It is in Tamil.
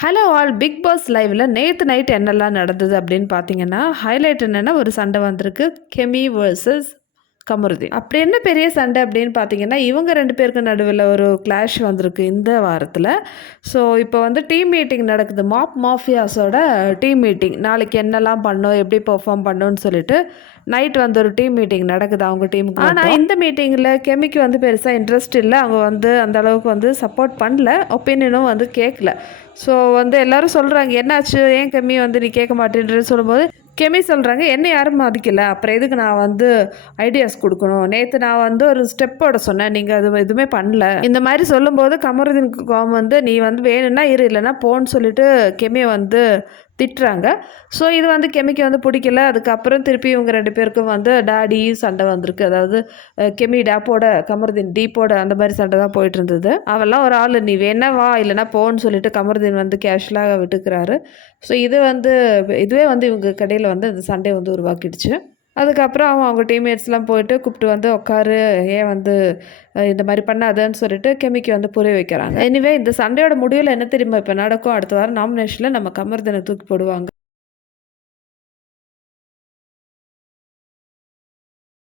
ஹலோ ஆல் பிக் பாஸ் லைவ்ல நேற்று நைட் என்னெல்லாம் நடந்தது அப்படின்னு பார்த்தீங்கன்னா ஹைலைட் என்னென்னா ஒரு சண்டை வந்திருக்கு கெமி வர்சஸ் கமருதீன். அப்படி என்ன பெரிய சண்டை அப்படின்னு பார்த்தீங்கன்னா இவங்க ரெண்டு பேருக்கு நடுவில் ஒரு கிளாஷ் வந்திருக்கு இந்த வாரத்தில். ஸோ இப்போ வந்து டீம் மீட்டிங் நடக்குது, மாப் மாஃபியாஸோட டீம் மீட்டிங். நாளைக்கு என்னெல்லாம் பண்ணோம், எப்படி பெர்ஃபார்ம் பண்ணோன்னு சொல்லிட்டு நைட் வந்து ஒரு டீம் மீட்டிங் நடக்குது அவங்க டீமுக்கு. ஆனால் இந்த மீட்டிங்கில் கெமிக்கு வந்து பெருசாக இன்ட்ரெஸ்ட் இல்லை. அவங்க வந்து அந்த அளவுக்கு வந்து சப்போர்ட் பண்ணல, ஒப்பீனியனும் வந்து கேட்கல. ஸோ வந்து எல்லோரும் சொல்கிறாங்க என்னாச்சு, ஏன் கெமி வந்து நீ கேட்க மாட்டேன்னு சொல்லும்போது கெமி சொல்கிறாங்க என்ன யாரும் மதிக்கலை, அப்புறம் எதுக்கு நான் வந்து ஐடியாஸ் கொடுக்கணும், நேற்று நான் வந்து ஒரு ஸ்டெப்போட சொன்னேன், நீங்கள் அது எதுவுமே பண்ணல, இந்த மாதிரி சொல்லும்போது கமருதீனுக்கு கோவம் வந்து நீ வந்து வேணும்னா இரு இல்லைன்னா போன்னு சொல்லிட்டு கெமியை வந்து திட்டுறாங்க. ஸோ இது வந்து கெமிக்கு வந்து பிடிக்கல. அதுக்கப்புறம் திருப்பி இவங்க ரெண்டு பேருக்கும் வந்து டாடி சண்டை வந்திருக்கு. அதாவது கெமி டேப்போட கமருதீன் டீப்போட அந்த மாதிரி சண்டை தான் போயிட்டு இருந்தது. அவெல்லாம் ஒரு ஆள், நீ வேணா வா இல்லைனா போன்னு சொல்லிட்டு கமருதீன் வந்து கேஷுவலாக விட்டுக்கிறாரு. ஸோ இதுவே வந்து இவங்க கடையில் வந்து இந்த சண்டை வந்து உருவாக்கிடுச்சு. அதுக்கப்புறம் அவங்க டீம்மேட்ஸ்லாம் போயிட்டு கூப்பிட்டு வந்து உட்காரு, ஏன் வந்து இந்த மாதிரி பண்ணாதன்னு சொல்லிட்டு கெமிக்கு வந்து புரிய வைக்கிறாங்க. எனிவே இந்த சண்டையோட முடிவில் என்ன தெரியுமா இப்போ நடக்கும், அடுத்த வாரம் நாமினேஷனில் நம்ம கமருதீனை தூக்கி போடுவாங்க.